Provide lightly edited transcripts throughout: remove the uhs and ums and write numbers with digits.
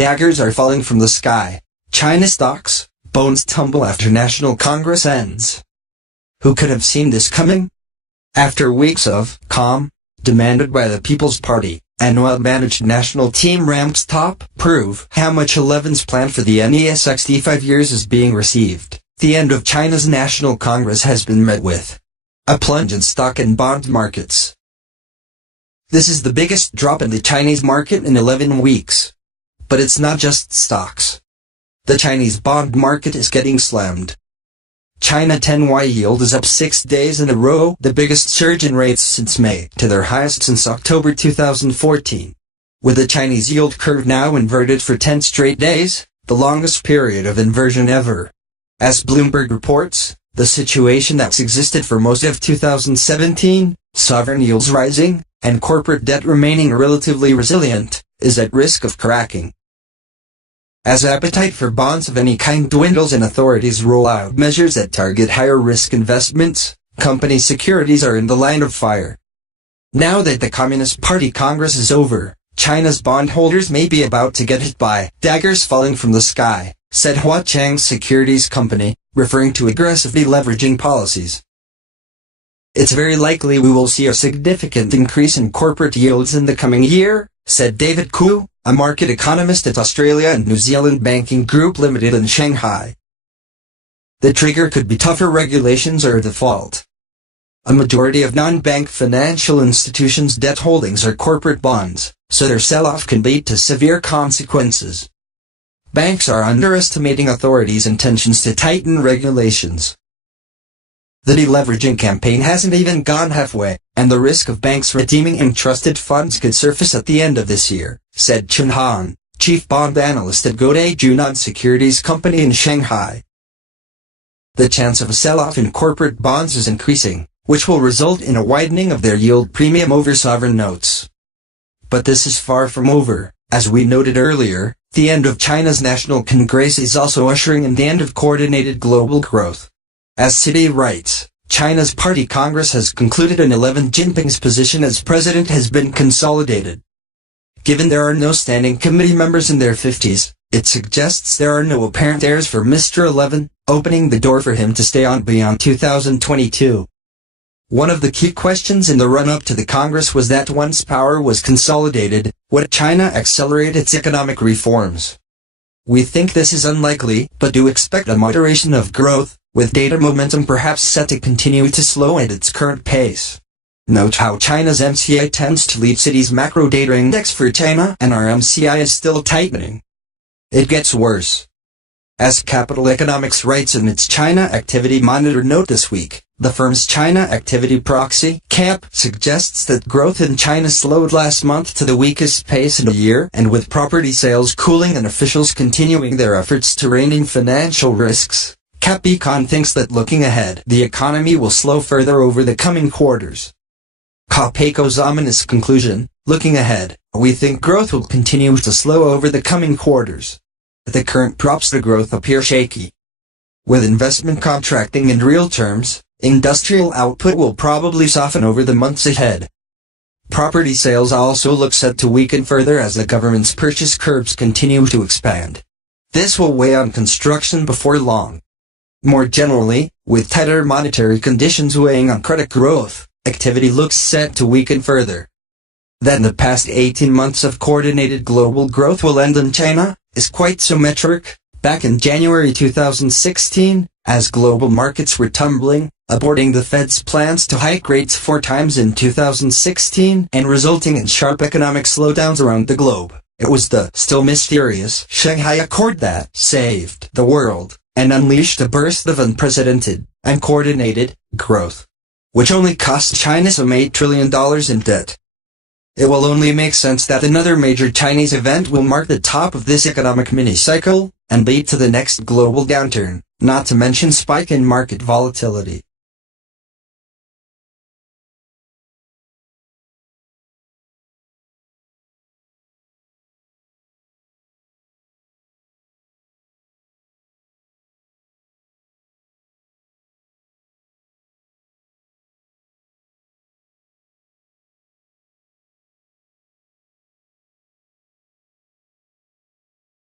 Daggers are falling from the sky. China stocks, bones tumble after National Congress ends. Who could have seen this coming? After weeks of calm, demanded by the People's Party, and well-managed national team ramps top prove how much 11's plan for the next 5 years is being received. The end of China's National Congress has been met with a plunge in stock and bond markets. This is the biggest drop in the Chinese market in 11 weeks. But it's not just stocks. The Chinese bond market is getting slammed. China 10-year yield is up 6 days in a row, the biggest surge in rates since May, to their highest since October 2014. With the Chinese yield curve now inverted for 10 straight days, the longest period of inversion ever. As Bloomberg reports, the situation that's existed for most of 2017, sovereign yields rising, and corporate debt remaining relatively resilient, is at risk of cracking. As appetite for bonds of any kind dwindles and authorities roll out measures that target higher-risk investments, company securities are in the line of fire. Now that the Communist Party Congress is over, China's bondholders may be about to get hit by daggers falling from the sky, said Hua Chang's securities company, referring to aggressively leveraging policies. It's very likely we will see a significant increase in corporate yields in the coming year, said David Koo, a market economist at Australia and New Zealand Banking Group Limited in Shanghai. The trigger could be tougher regulations or default. A majority of non-bank financial institutions' debt holdings are corporate bonds, so their sell-off can lead to severe consequences. Banks are underestimating authorities' intentions to tighten regulations. The deleveraging campaign hasn't even gone halfway, and the risk of banks redeeming entrusted funds could surface at the end of this year, said Chen Han, chief bond analyst at Godai Junan Securities Company in Shanghai. The chance of a sell-off in corporate bonds is increasing, which will result in a widening of their yield premium over sovereign notes. But this is far from over. As we noted earlier, the end of China's National Congress is also ushering in the end of coordinated global growth. As Citi writes, China's Party Congress has concluded and 11 Jinping's position as president has been consolidated. Given there are no standing committee members in their 50s, it suggests there are no apparent heirs for Mr. 11, opening the door for him to stay on beyond 2022. One of the key questions in the run-up to the Congress was that once power was consolidated, would China accelerate its economic reforms? We think this is unlikely, but do expect a moderation of growth, with data momentum perhaps set to continue to slow at its current pace. Note how China's MCI tends to lead Citi's macro data index for China, and our MCI is still tightening. It gets worse. As Capital Economics writes in its China Activity Monitor note this week, the firm's China Activity Proxy, CAP, suggests that growth in China slowed last month to the weakest pace in a year, and with property sales cooling and officials continuing their efforts to rein in financial risks, CAP Econ thinks that looking ahead, the economy will slow further over the coming quarters. CAPECO's ominous conclusion, looking ahead, we think growth will continue to slow over the coming quarters. The current props to growth appear shaky. With investment contracting in real terms, industrial output will probably soften over the months ahead. Property sales also look set to weaken further as the government's purchase curbs continue to expand. This will weigh on construction before long. More generally, with tighter monetary conditions weighing on credit growth, activity looks set to weaken further. That the past 18 months of coordinated global growth will end in China is quite symmetric. Back in January 2016, as global markets were tumbling, aborting the Fed's plans to hike rates 4 times in 2016 and resulting in sharp economic slowdowns around the globe, it was the still mysterious Shanghai Accord that saved the world and unleashed a burst of unprecedented, uncoordinated growth, which only cost China some $8 trillion in debt. It will only make sense that another major Chinese event will mark the top of this economic mini-cycle and lead to the next global downturn, not to mention spike in market volatility.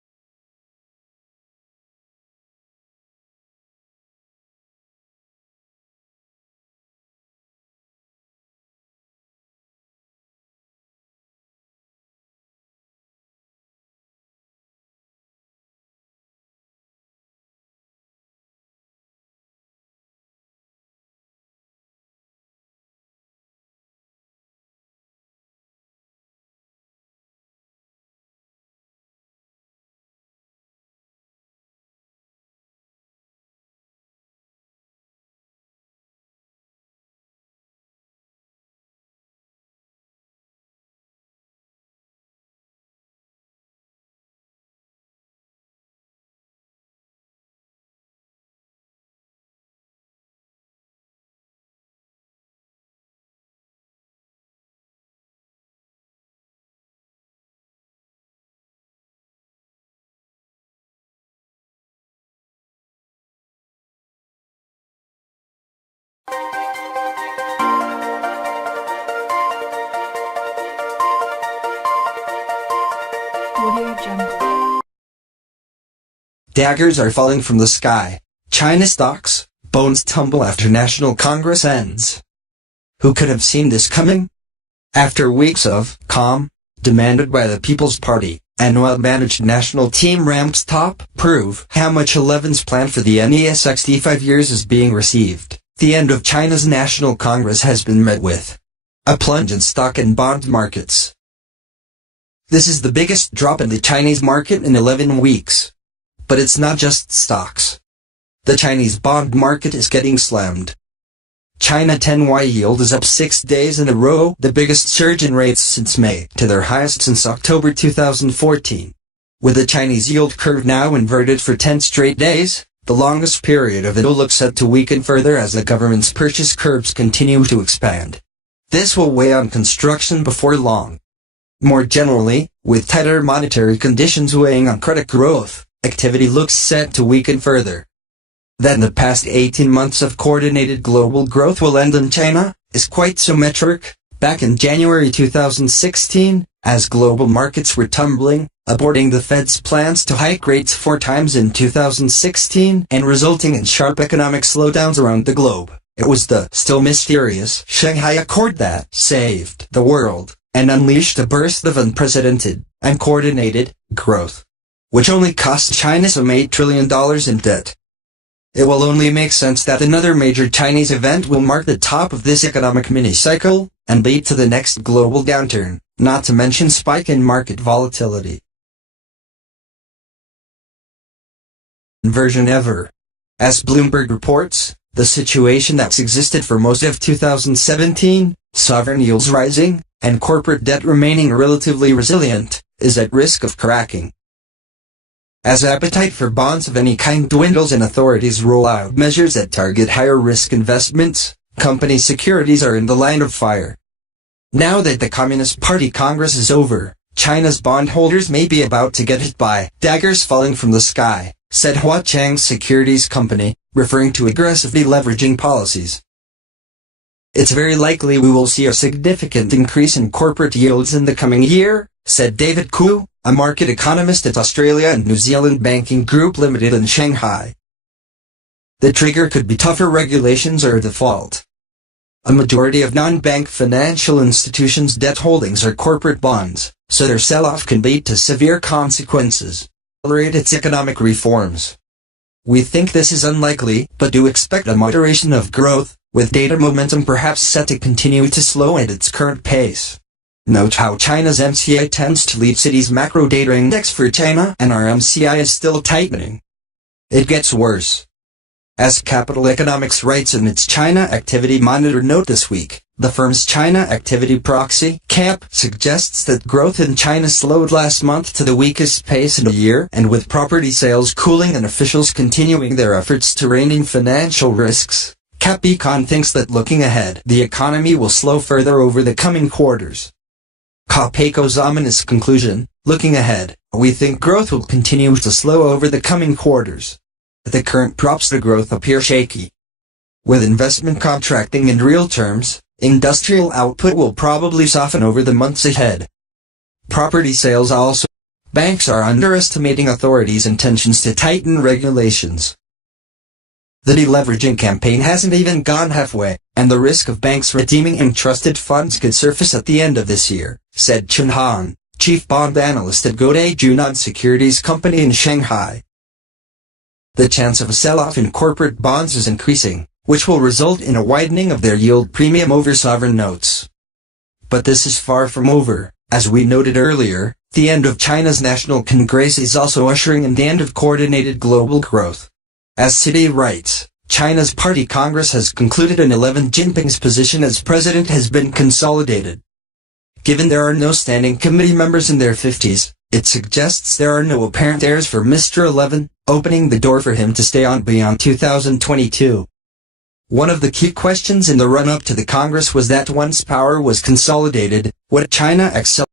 Daggers are falling from the sky. China stocks, bones tumble after National Congress ends. Who could have seen this coming? After weeks of calm, demanded by the People's Party, and well-managed national team ramps top prove how much 11's plan for the next 5 years is being received. The end of China's National Congress has been met with a plunge in stock and bond markets. This is the biggest drop in the Chinese market in 11 weeks. But it's not just stocks. The Chinese bond market is getting slammed. China 10-year yield is up 6 days in a row, the biggest surge in rates since May, to their highest since October 2014. With the Chinese yield curve now inverted for 10 straight days, the longest period of it will look set to weaken further as the government's purchase curbs continue to expand. This will weigh on construction before long. More generally, with tighter monetary conditions weighing on credit growth, activity looks set to weaken further. That the past 18 months of coordinated global growth will end in China is quite symmetric. Back in January 2016, as global markets were tumbling, aborting the Fed's plans to hike rates 4 times in 2016 and resulting in sharp economic slowdowns around the globe, it was the still mysterious Shanghai Accord that saved the world and unleashed a burst of unprecedented, uncoordinated growth, which only cost China some $8 trillion in debt. It will only make sense that another major Chinese event will mark the top of this economic mini-cycle and lead to the next global downturn, not to mention spike in market volatility. Version ever. As Bloomberg reports, the situation that's existed for most of 2017, sovereign yields rising, and corporate debt remaining relatively resilient, is at risk of cracking. As appetite for bonds of any kind dwindles and authorities roll out measures that target higher-risk investments, company securities are in the line of fire. Now that the Communist Party Congress is over, China's bondholders may be about to get hit by daggers falling from the sky, said Huachang's securities company, referring to aggressively leveraging policies. It's very likely we will see a significant increase in corporate yields in the coming year, said David Koo, a market economist at Australia and New Zealand Banking Group Limited in Shanghai. The trigger could be tougher regulations or a default. A majority of non-bank financial institutions' debt holdings are corporate bonds, so their sell-off can lead to severe consequences. Accelerate its economic reforms. We think this is unlikely, but do expect a moderation of growth, with data momentum perhaps set to continue to slow at its current pace. Note how China's MCI tends to lead Citi's macro data index for China, and our MCI is still tightening. It gets worse. As Capital Economics writes in its China Activity Monitor note this week, the firm's China Activity Proxy, CAP, suggests that growth in China slowed last month to the weakest pace in a year, and with property sales cooling and officials continuing their efforts to rein in financial risks, CAP Econ thinks that looking ahead, the economy will slow further over the coming quarters. CAPECO's ominous conclusion, looking ahead, we think growth will continue to slow over the coming quarters. The current props to growth appear shaky. With investment contracting in real terms, industrial output will probably soften over the months ahead. Property sales also. Banks are underestimating authorities' intentions to tighten regulations. The deleveraging campaign hasn't even gone halfway, and the risk of banks redeeming entrusted funds could surface at the end of this year, said Chen Han, chief bond analyst at Godai Junan Securities Company in Shanghai. The chance of a sell-off in corporate bonds is increasing, which will result in a widening of their yield premium over sovereign notes. But this is far from over. As we noted earlier, the end of China's National Congress is also ushering in the end of coordinated global growth. As Citi writes, China's Party Congress has concluded and 11 Jinping's position as president has been consolidated. Given there are no standing committee members in their 50s, it suggests there are no apparent heirs for Mr. 11, opening the door for him to stay on beyond 2022. One of the key questions in the run-up to the Congress was that once power was consolidated, would China excel?